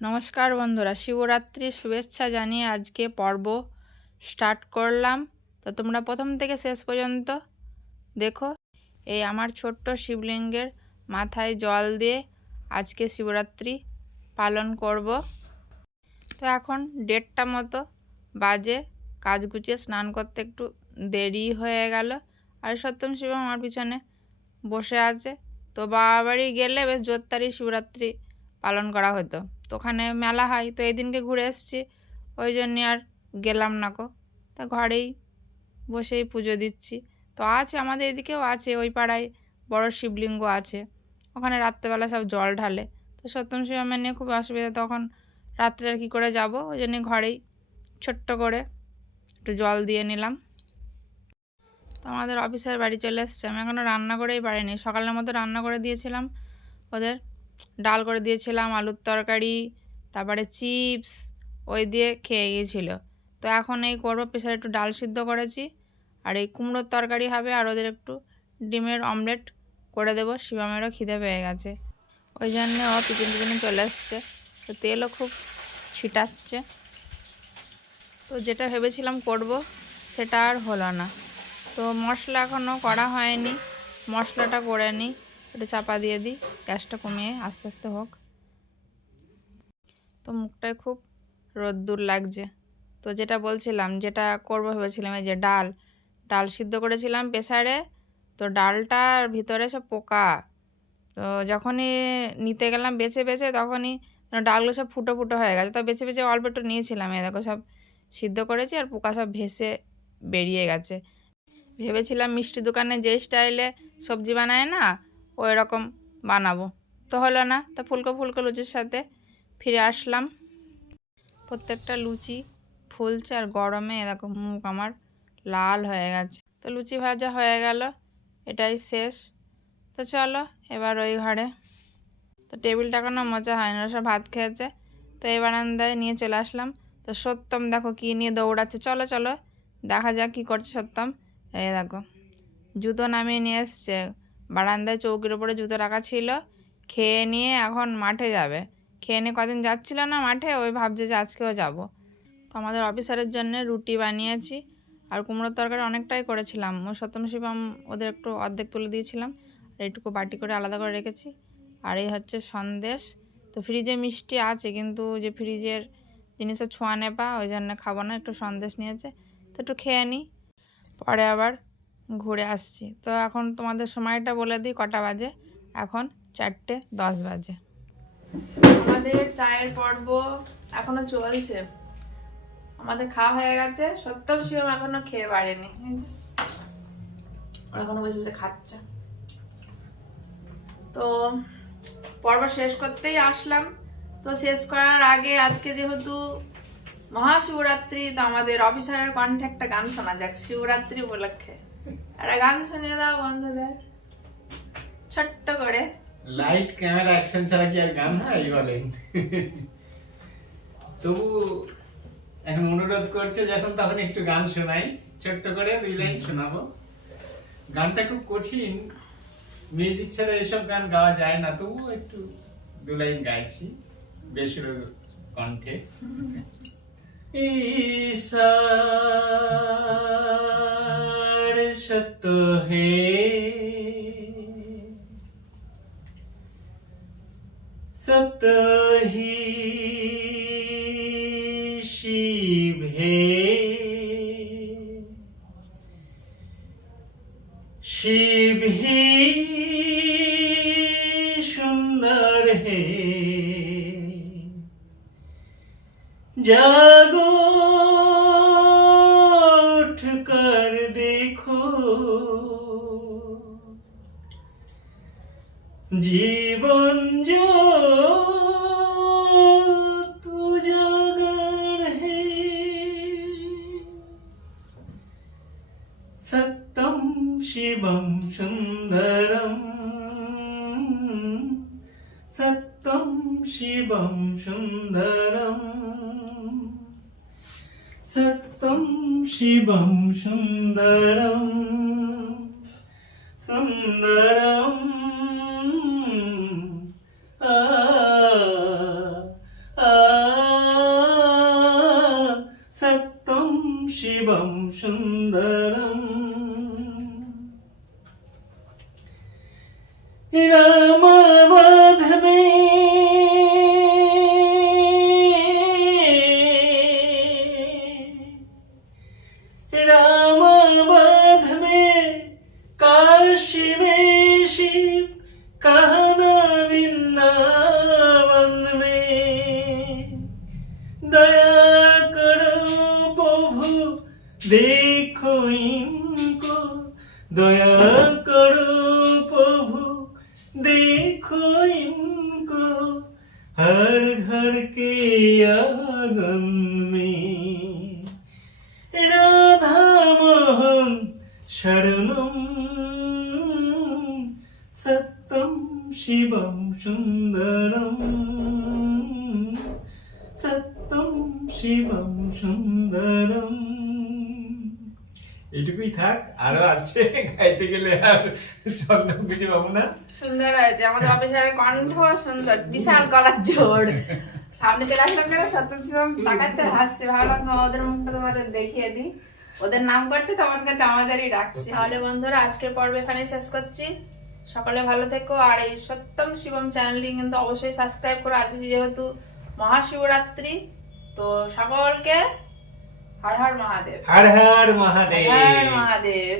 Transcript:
নমস্কার বন্ধুরা, শিবরাত্রির শুভেচ্ছা জানিয়ে আজকে পর্ব স্টার্ট করলাম। তো তোমরা প্রথম থেকে শেষ পর্যন্ত দেখো, এই আমার ছোট্ট শিবলিঙ্গের মাথায় জল দিয়ে আজকে শিবরাত্রি পালন করব। তো এখন দেড়টা মতো বাজে, কাজ গুছিয়ে স্নান করতে একটু দেরি হয়ে গেল। আর সত্যম শিব আমার পিছনে বসে আছে। তো বাবা বাড়ি গেলে বেশ জোরতারি শিবরাত্রি পালন করা হতো। তো ওখানে মেলা হয়, তো এই দিনকে ঘুরে এসেছি। ওই জন্যে আর গেলাম না কো তা ঘরেই বসেই পুজো দিচ্ছি। তো আছে আমাদের এদিকেও আছে, ওই পাড়ায় বড় শিবলিঙ্গ আছে। ওখানে রাত্রেবেলা সব জল ঢালে। তো সত্যম শিবমের নিয়ে খুব অসুবিধা, তখন রাত্রে আর কী করে যাব? ওই জন্যে ঘরেই ছোট্ট করে একটু জল দিয়ে নিলাম। তো আমাদের অফিসের বাড়ি চলে এসছে। আমি এখনও রান্না করেই পারিনি। সকালের মতো রান্না করে দিয়েছিলাম ওদের। ডাল করে দিয়েছিলাম, আলুর তরকারি, তারপরে চিপস, ওই দিয়ে খেয়ে গিয়েছিল। তো এখন এই করব, প্রেশারে একটু ডাল সিদ্ধ করেছি। আর এই কুমড়োর তরকারি হবে, আর ওদের একটু ডিমের অমলেট করে দেবো, শিবমেরও খিদে পেয়ে গেছে। ওই জন্যে ও টিফিন টিফিনে চলে এসছে। তো তেলও খুব ছিটাচ্ছে। তো যেটা ভেবেছিলাম করব, সেটা আর হলো না। তো মশলা এখনও করা হয়নি, মশলাটা করে নিই। একটু চাপা দিয়ে দিই, গ্যাসটা কমিয়ে আস্তে আস্তে হোক। তো মুখটায় খুব রোদ্দুর লাগছে। তো যেটা বলছিলাম, যেটা করব ভেবেছিলাম, এই যে ডাল ডাল সিদ্ধ করেছিলাম প্রেসারে। তো ডালটার ভিতরে সব পোকা। তো যখনই নিতে গেলাম বেছে বেছে, তখনই ডালগুলো সব ফুটো ফুটো হয়ে গেছে। তো বেছে বেছে অল্প একটু নিয়েছিলাম এ দেখো সব সিদ্ধ করেছি আর পোকা সব ভেসে বেরিয়ে গেছে। ভেবেছিলাম মিষ্টি দোকানে যে স্টাইলে সবজি বানায় না ওই রকম বানাবো। তো হলো না, তো ফুলকো ফুলকো লুচির সাথে ফিরে আসলাম। প্রত্যেকটা লুচি ফুলছে আর গরমে এরকম মুখ আমার লাল হয়ে গেছে। তো লুচি ভাজা হয়ে গেল, এটাই শেষ। তো চলো, এবার ওই ঘরে। তো টেবিলটা কোনো মজা হয় না, সব ভাত খেয়েছে। তো এই বারান্দায় নিয়ে চলে আসলাম। তো সত্যম দেখো কী নিয়ে দৌড়াচ্ছে। চলো চলো, দেখা যাক কী করছে সত্যম। এই দেখো, জুতো নামিয়ে নিয়ে এসছে। বারান্দায় চৌকির ওপরে জুতো রাখা ছিল। খেয়ে নিয়ে এখন মাঠে যাবে। খেয়ে নিয়ে কদিন যাচ্ছিল না মাঠে, ওই ভাবছে যে আজকেও যাব। তো আমাদের অফিসারের জন্য রুটি বানিয়েছি। আর কুমড়োর তরকারি অনেকটাই করেছিলাম। ওই সপ্তম শিবম ওদের একটু অর্ধেক তুলে দিয়েছিলাম। আর এইটুকু বাটি করে আলাদা করে রেখেছি। আর এই হচ্ছে সন্দেশ। তো ফ্রিজে মিষ্টি আছে, কিন্তু যে ফ্রিজের জিনিসের ছোঁয়া নেপা ওই জন্য খাব না, একটু সন্দেশ নিয়েছে। তো একটু খেয়ে নিই। পরে আবার ঘুরে আসছি। তো এখন তোমাদের সময়টা বলে দিই, কটা বাজে? এখন চারটে দশ বাজে। আমাদের চায়ের পর্ব এখনও চলছে। আমাদের খাওয়া হয়ে গেছে। সত্যম শিবম এখনও খেয়ে বাড়েনি এখনও বসে বসে খাচ্ছে। তো পর্ব শেষ করতেই আসলাম। তো শেষ করার আগে আজকে যেহেতু মহাশিবরাত্রি তো আমাদের অফিসারের কণ্ঠে একটা গান শোনা যাক শিবরাত্রি উপলক্ষে। একটা গান শুনিয়ে দাও বন্ধুদের। ছোট্ট করে। লাইট ক্যামেরা অ্যাকশন ছাড়া কি আর গান হয় বলেন। তবু এখন অনুরোধ করছে যখন তখন একটু গান শোনাই। ছোট্ট করে দুই লাইন শোনাবো। গানটা খুব কঠিন। মিউজিক ছাড়া এসব গান গাওয়া যায় না তবু একটু দু লাইন গাইছি বেসুর কণ্ঠে। ঈশার সত্য হে সত্য হি শিব হে শিব হি সুন্দর হে যা कर देखो জীবন উজাগর হে সত্যম শিবম সুন্দরম সত্যম শিবম সুন্দরম সত্যম ശിവം സുന്ദരം. സുന്ദരം. സത്വം ശിവം സുന്ദരം. രാമ देखो इनको दया करो प्रभु देखो इनको हर घर के आंगन में রাধামোহন শরণম সত্যম শিবম সুন্দরম সত্যম শিবম সুন্দরম এটুকুই থাক, আরও আছে, গাইতে গেলে আর চন্দন খুঁজে পাবো না। সুন্দর হয়েছে, আমাদের অফিসারের কণ্ঠ সুন্দর, বিশাল গলার জোর। সামনে চলে আসলাম কেন? সত্য শিবম তাকাচ্ছে, হাসছে ভাবলাম তোমাদের মুখটা তোমাদের দেখিয়ে দিই। ওদের নাম করছে তোমার কাছে আমাদেরই ডাকছে। তাহলে বন্ধুরা, আজকের পর্ব এখানে শেষ করছি। সকলে ভালো থেকো, আর এই সত্যম শিবম চ্যানেলটি কিন্তু অবশ্যই সাবস্ক্রাইব করো। আজ যেহেতু মহাশিবরাত্রি, তো সকলকে হর হর মহাদেব হর হর মহাদেব হর হর মহাদেব